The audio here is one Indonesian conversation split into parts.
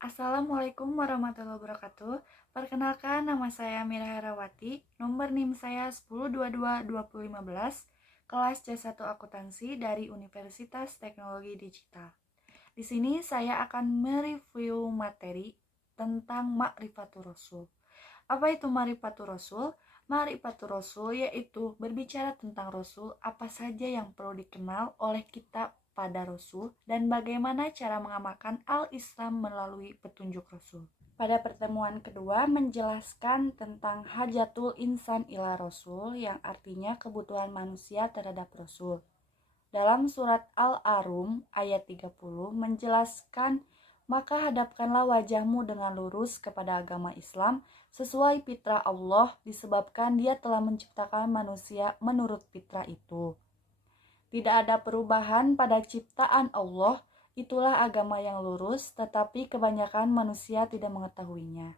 Assalamualaikum warahmatullahi wabarakatuh. Perkenalkan, nama saya Mira Herawati, nomor NIM saya 1022-2015, kelas C1 Akuntansi dari Universitas Teknologi Digital. Di sini saya akan mereview materi tentang Ma'rifatur Rasul. Apa itu Ma'rifatur Rasul? Ma'rifatur Rasul yaitu berbicara tentang Rasul, apa saja yang perlu dikenal oleh kita pada Rasul, dan bagaimana cara mengamalkan al-Islam melalui petunjuk Rasul. Pada pertemuan kedua menjelaskan tentang hajatul insan ila Rasul, yang artinya kebutuhan manusia terhadap Rasul. Dalam surat Al-Arum ayat 30 menjelaskan, maka hadapkanlah wajahmu dengan lurus kepada agama Islam sesuai fitrah Allah, disebabkan Dia telah menciptakan manusia menurut fitrah itu. Tidak ada perubahan pada ciptaan Allah, itulah agama yang lurus, tetapi kebanyakan manusia tidak mengetahuinya.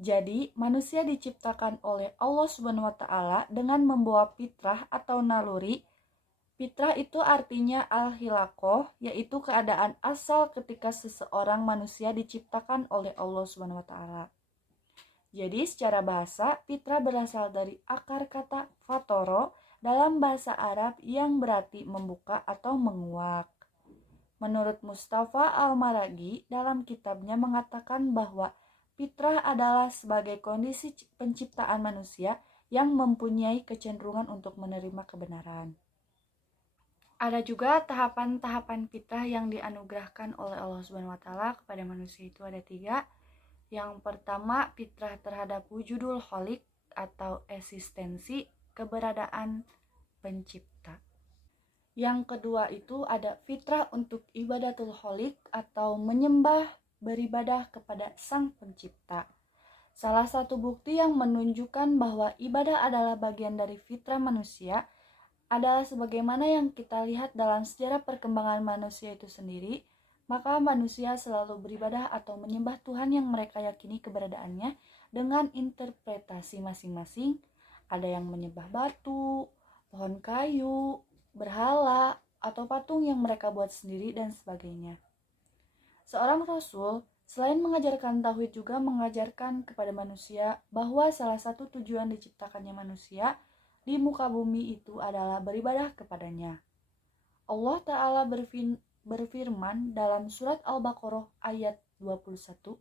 Jadi, manusia diciptakan oleh Allah Subhanahu wa taala dengan membawa fitrah atau naluri. Fitrah itu artinya al-hilaqoh, yaitu keadaan asal ketika seseorang manusia diciptakan oleh Allah Subhanahu wa taala. Jadi secara bahasa, fitrah berasal dari akar kata fatoro dalam bahasa Arab yang berarti membuka atau menguak. Menurut Mustafa Al-Maragi dalam kitabnya mengatakan bahwa fitrah adalah sebagai kondisi penciptaan manusia yang mempunyai kecenderungan untuk menerima kebenaran. Ada juga tahapan-tahapan fitrah yang dianugerahkan oleh Allah Subhanahu wa taala kepada manusia, itu ada 3. Yang pertama, fitrah terhadap wujudul kholik atau eksistensi keberadaan pencipta. Yang kedua itu ada fitrah untuk ibadatul kholik atau menyembah, beribadah kepada sang pencipta. Salah satu bukti yang menunjukkan bahwa ibadah adalah bagian dari fitrah manusia adalah sebagaimana yang kita lihat dalam sejarah perkembangan manusia itu sendiri. Maka manusia selalu beribadah atau menyembah Tuhan yang mereka yakini keberadaannya dengan interpretasi masing-masing. Ada yang menyembah batu, pohon kayu, berhala, atau patung yang mereka buat sendiri, dan sebagainya. Seorang Rasul selain mengajarkan tauhid juga mengajarkan kepada manusia bahwa salah satu tujuan diciptakannya manusia di muka bumi itu adalah beribadah kepadanya. Allah Ta'ala berfirman dalam surat Al-Baqarah ayat 21,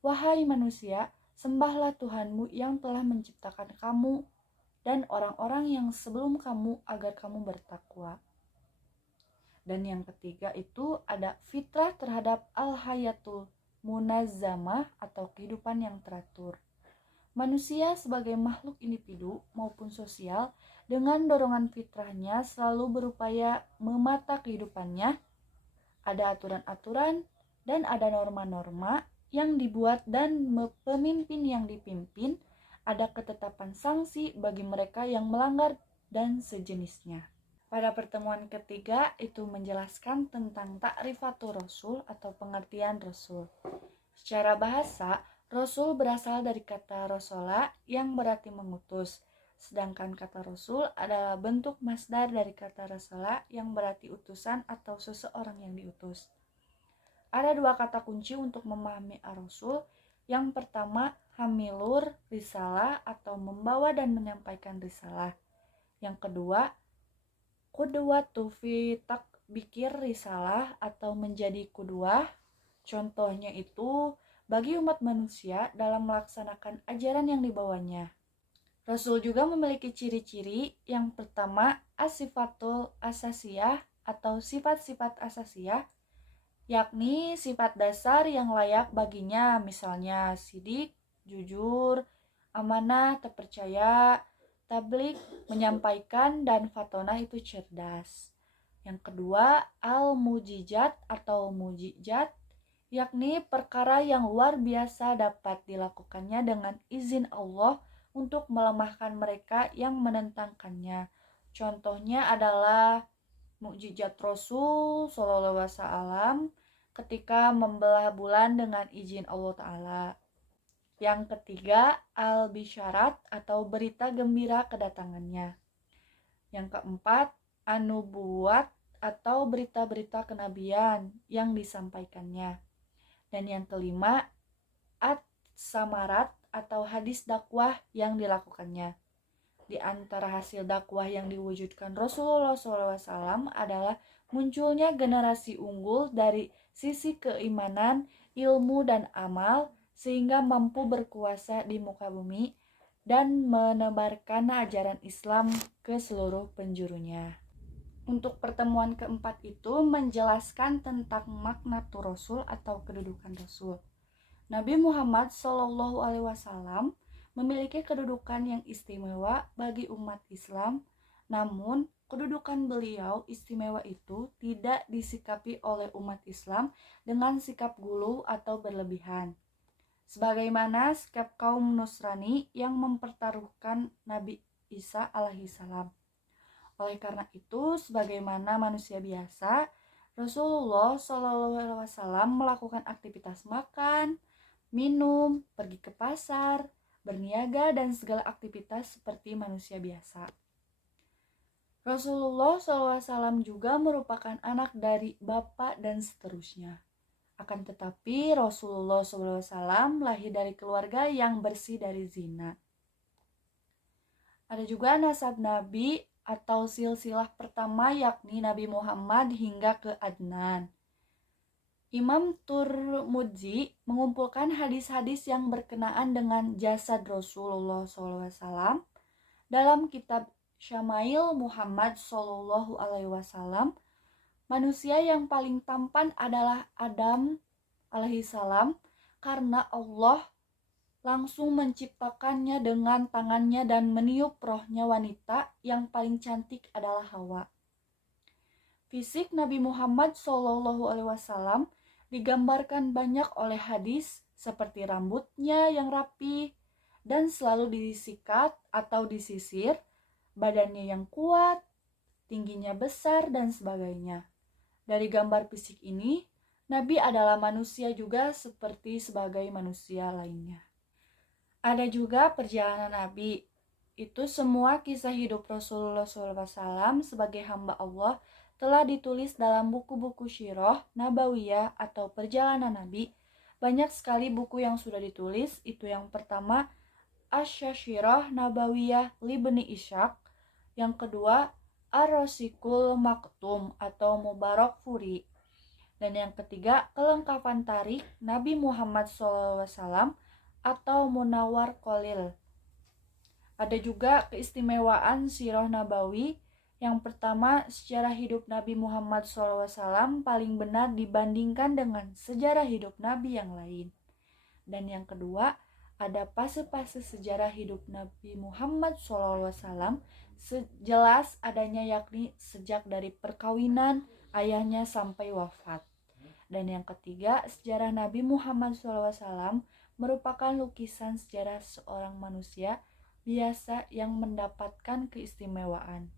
"Wahai manusia, sembahlah Tuhanmu yang telah menciptakan kamu dan orang-orang yang sebelum kamu agar kamu bertakwa." Dan yang ketiga itu ada fitrah terhadap al-hayatul munazzamah atau kehidupan yang teratur. Manusia sebagai makhluk individu maupun sosial dengan dorongan fitrahnya selalu berupaya memata kehidupannya. Ada aturan-aturan dan ada norma-norma yang dibuat dan pemimpin yang dipimpin. Ada ketetapan sanksi bagi mereka yang melanggar dan sejenisnya. Pada pertemuan ketiga itu menjelaskan tentang ta'rifatur rasul atau pengertian rasul. Secara bahasa, Rasul berasal dari kata rosola yang berarti mengutus, sedangkan kata Rasul adalah bentuk masdar dari kata rosola yang berarti utusan atau seseorang yang diutus. Ada 2 kata kunci untuk memahami ar-Rasul. Yang pertama, hamilur risalah atau membawa dan menyampaikan risalah. Yang kedua, qudwatu fi takbikir risalah atau menjadi qudwah. Contohnya itu bagi umat manusia dalam melaksanakan ajaran yang dibawanya. Rasul juga memiliki ciri-ciri. Yang pertama, as-sifatul asasiyah atau sifat-sifat asasiyah, yakni sifat dasar yang layak baginya, misalnya sidik, jujur, amanah, terpercaya, tablik, menyampaikan, dan fatonah itu cerdas. Yang kedua, al-mujizat atau mujizat, yakni perkara yang luar biasa dapat dilakukannya dengan izin Allah untuk melemahkan mereka yang menentangkannya. Contohnya adalah mukjizat Rasul Shallallahu Alaihi Wasallam ketika membelah bulan dengan izin Allah Ta'ala. Yang ketiga, al-bisyarat atau berita gembira kedatangannya. Yang keempat, anubuat atau berita-berita kenabian yang disampaikannya. Dan yang kelima, at-samarat atau hadis dakwah yang dilakukannya. Di antara hasil dakwah yang diwujudkan Rasulullah SAW adalah munculnya generasi unggul dari sisi keimanan, ilmu, dan amal, sehingga mampu berkuasa di muka bumi dan menebarkan ajaran Islam ke seluruh penjurunya. Untuk pertemuan keempat itu menjelaskan tentang makna Rasul atau kedudukan Rasul. Nabi Muhammad SAW memiliki kedudukan yang istimewa bagi umat Islam, namun kedudukan beliau istimewa itu tidak disikapi oleh umat Islam dengan sikap gulu atau berlebihan, sebagaimana sikap kaum Nasrani yang mempertaruhkan Nabi Isa alaihissalam. Oleh karena itu, sebagaimana manusia biasa, Rasulullah SAW melakukan aktivitas makan, minum, pergi ke pasar, berniaga, dan segala aktivitas seperti manusia biasa. Rasulullah SAW juga merupakan anak dari bapak dan seterusnya. Akan tetapi Rasulullah SAW lahir dari keluarga yang bersih dari zina. Ada juga nasab Nabi atau silsilah pertama yakni Nabi Muhammad hingga ke Adnan. Imam Tirmidzi mengumpulkan hadis-hadis yang berkenaan dengan jasad Rasulullah SAW dalam kitab Syama'il Muhammad SAW. Manusia yang paling tampan adalah Adam alaihissalam karena Allah langsung menciptakannya dengan tangannya dan meniup rohnya. Wanita yang paling cantik adalah Hawa. Fisik Nabi Muhammad SAW digambarkan banyak oleh hadis seperti rambutnya yang rapi dan selalu disikat atau disisir, badannya yang kuat, tingginya besar, dan sebagainya. Dari gambar fisik ini, Nabi adalah manusia juga seperti sebagai manusia lainnya. Ada juga perjalanan Nabi. Itu semua kisah hidup Rasulullah SAW sebagai hamba Allah telah ditulis dalam buku-buku Sirah Nabawiyah atau perjalanan Nabi. Banyak sekali buku yang sudah ditulis. Itu yang pertama, Asy-Sirah Nabawiyah Libni Ishaq. Yang kedua, Ar-Rasikul Maktum atau Mubarak Furi. Dan yang ketiga, kelengkapan tarikh Nabi Muhammad SAW atau Munawwar Khalil. Ada juga keistimewaan Sirah Nabawi. Yang pertama, sejarah hidup Nabi Muhammad SAW paling benar dibandingkan dengan sejarah hidup Nabi yang lain. Dan yang kedua, ada fase-fase sejarah hidup Nabi Muhammad SAW sejelas adanya, yakni sejak dari perkawinan ayahnya sampai wafat. Dan yang ketiga, sejarah Nabi Muhammad SAW merupakan lukisan sejarah seorang manusia biasa yang mendapatkan keistimewaan.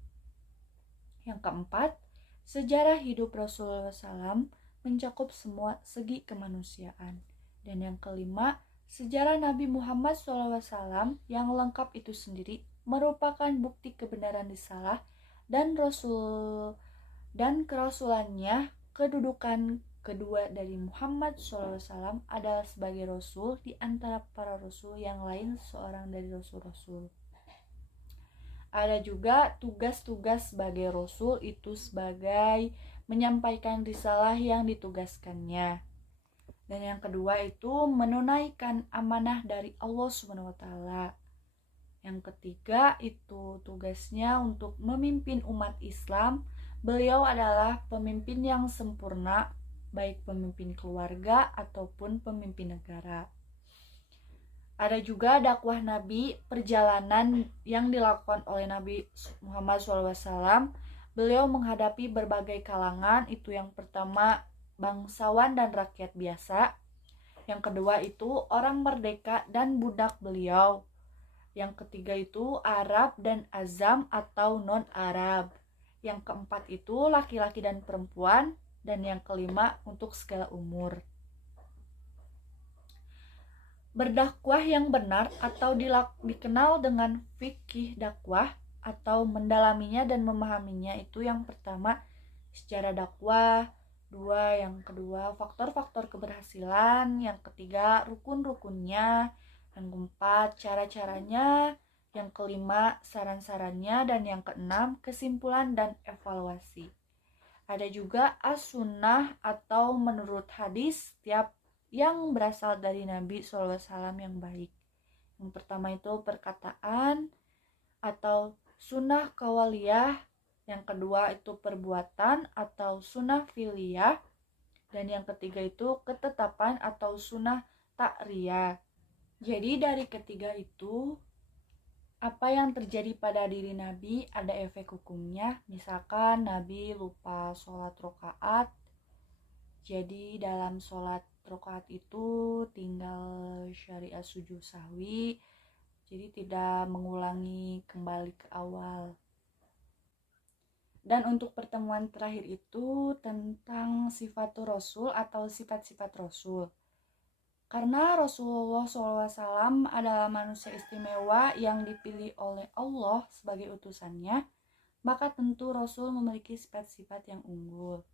Yang keempat, sejarah hidup Rasulullah SAW mencakup semua segi kemanusiaan. Dan yang kelima, sejarah Nabi Muhammad SAW yang lengkap itu sendiri merupakan bukti kebenaran risalah dan kerasulannya. Kedudukan kedua dari Muhammad SAW adalah sebagai Rasul di antara para Rasul yang lain, seorang dari Rasul-Rasul. Ada juga tugas-tugas sebagai Rasul itu sebagai menyampaikan risalah yang ditugaskannya. Dan yang kedua itu menunaikan amanah dari Allah SWT. Yang ketiga itu tugasnya untuk memimpin umat Islam. Beliau adalah pemimpin yang sempurna, baik pemimpin keluarga ataupun pemimpin negara. Ada juga dakwah Nabi, perjalanan yang dilakukan oleh Nabi Muhammad SAW. Beliau menghadapi berbagai kalangan. Itu yang pertama, bangsawan dan rakyat biasa. Yang kedua itu orang merdeka dan budak beliau. Yang ketiga itu Arab dan Azam atau non-Arab. Yang keempat itu laki-laki dan perempuan. Dan yang kelima untuk segala umur. Berdakwah yang benar atau dikenal dengan fikih dakwah atau mendalaminya dan memahaminya itu yang pertama, secara dakwah, Yang kedua, faktor-faktor keberhasilan. Yang ketiga, rukun-rukunnya. Yang keempat, cara-caranya. Yang kelima, saran-sarannya. Dan yang keenam, kesimpulan dan evaluasi. Ada juga as-sunnah atau menurut hadis tiap yang berasal dari Nabi SAW yang baik. Yang pertama itu perkataan atau sunnah qauliyah. Yang kedua itu perbuatan atau sunnah fi'liyah. Dan yang ketiga itu ketetapan atau sunnah ta'riyah. Jadi dari ketiga itu, apa yang terjadi pada diri Nabi ada efek hukumnya. Misalkan Nabi lupa sholat rakaat, jadi dalam sholat rakaat itu tinggal syariat sujud sahwi, jadi tidak mengulangi kembali ke awal. Dan untuk pertemuan terakhir itu tentang sifatul Rasul atau sifat-sifat Rasul. Karena Rasulullah SAW adalah manusia istimewa yang dipilih oleh Allah sebagai utusannya, maka tentu Rasul memiliki sifat-sifat yang unggul.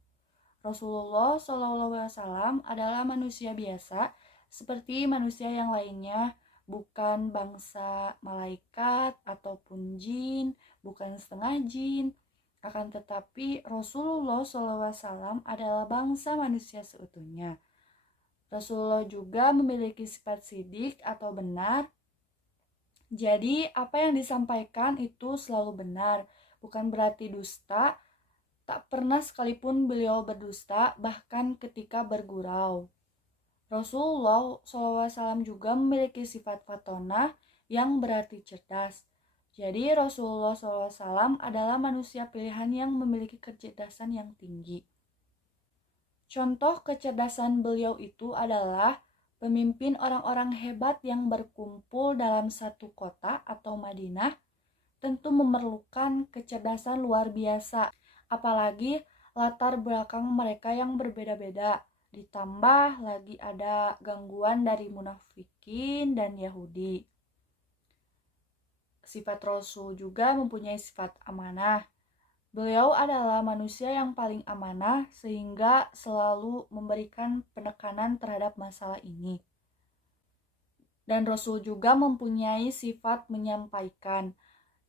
Rasulullah SAW adalah manusia biasa seperti manusia yang lainnya, bukan bangsa malaikat ataupun jin, bukan setengah jin. Akan tetapi Rasulullah SAW adalah bangsa manusia seutuhnya. Rasulullah juga memiliki sifat sidik atau benar. Jadi apa yang disampaikan itu selalu benar, bukan berarti dusta. Tak pernah sekalipun beliau berdusta, bahkan ketika bergurau. Rasulullah SAW juga memiliki sifat fatonah yang berarti cerdas. Jadi Rasulullah SAW adalah manusia pilihan yang memiliki kecerdasan yang tinggi. Contoh kecerdasan beliau itu adalah pemimpin orang-orang hebat yang berkumpul dalam satu kota atau Madinah, tentu memerlukan kecerdasan luar biasa. Apalagi latar belakang mereka yang berbeda-beda, ditambah lagi ada gangguan dari munafikin dan Yahudi. Sifat Rasul juga mempunyai sifat amanah. Beliau adalah manusia yang paling amanah sehingga selalu memberikan penekanan terhadap masalah ini. Dan Rasul juga mempunyai sifat menyampaikan.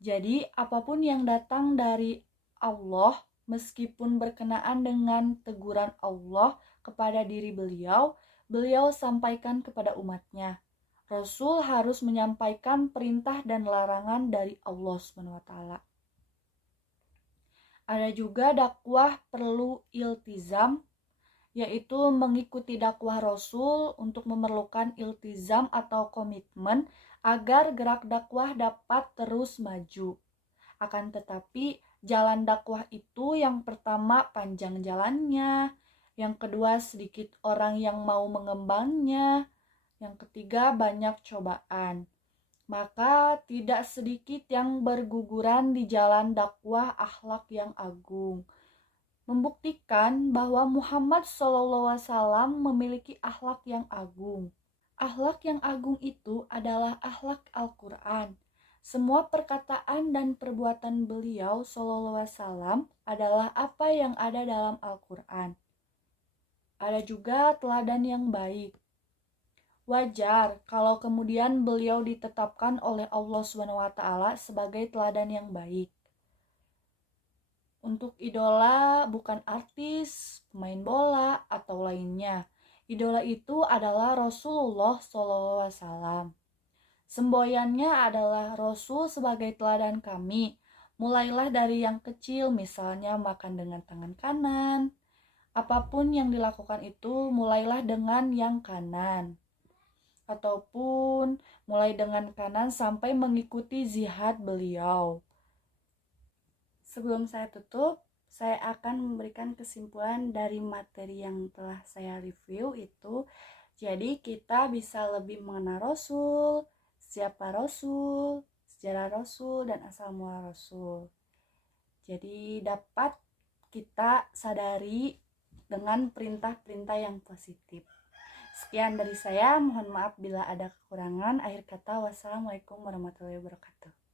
Jadi apapun yang datang dari Allah, meskipun berkenaan dengan teguran Allah kepada diri beliau, beliau sampaikan kepada umatnya. Rasul harus menyampaikan perintah dan larangan dari Allah SWT. Ada juga dakwah perlu iltizam, yaitu mengikuti dakwah Rasul untuk memerlukan iltizam atau komitmen agar gerak dakwah dapat terus maju. Akan tetapi jalan dakwah itu yang pertama panjang jalannya, yang kedua sedikit orang yang mau mengembangnya, yang ketiga banyak cobaan. Maka tidak sedikit yang berguguran di jalan dakwah akhlak yang agung, membuktikan bahwa Muhammad SAW memiliki akhlak yang agung. Akhlak yang agung itu adalah akhlak Al-Quran. Semua perkataan dan perbuatan beliau SAW adalah apa yang ada dalam Al-Quran. Ada juga teladan yang baik. Wajar kalau kemudian beliau ditetapkan oleh Allah SWT sebagai teladan yang baik. Untuk idola bukan artis, pemain bola, atau lainnya. Idola itu adalah Rasulullah SAW. Semboyannya adalah Rasul sebagai teladan kami. Mulailah dari yang kecil, misalnya makan dengan tangan kanan. Apapun yang dilakukan itu, mulailah dengan yang kanan. Ataupun mulai dengan kanan sampai mengikuti jihad beliau. Sebelum saya tutup, saya akan memberikan kesimpulan dari materi yang telah saya review itu. Jadi kita bisa lebih mengenal Rasul, siapa Rasul, sejarah Rasul, dan asal muasal Rasul. Jadi dapat kita sadari dengan perintah-perintah yang positif. Sekian dari saya, mohon maaf bila ada kekurangan. Akhir kata, wassalamualaikum warahmatullahi wabarakatuh.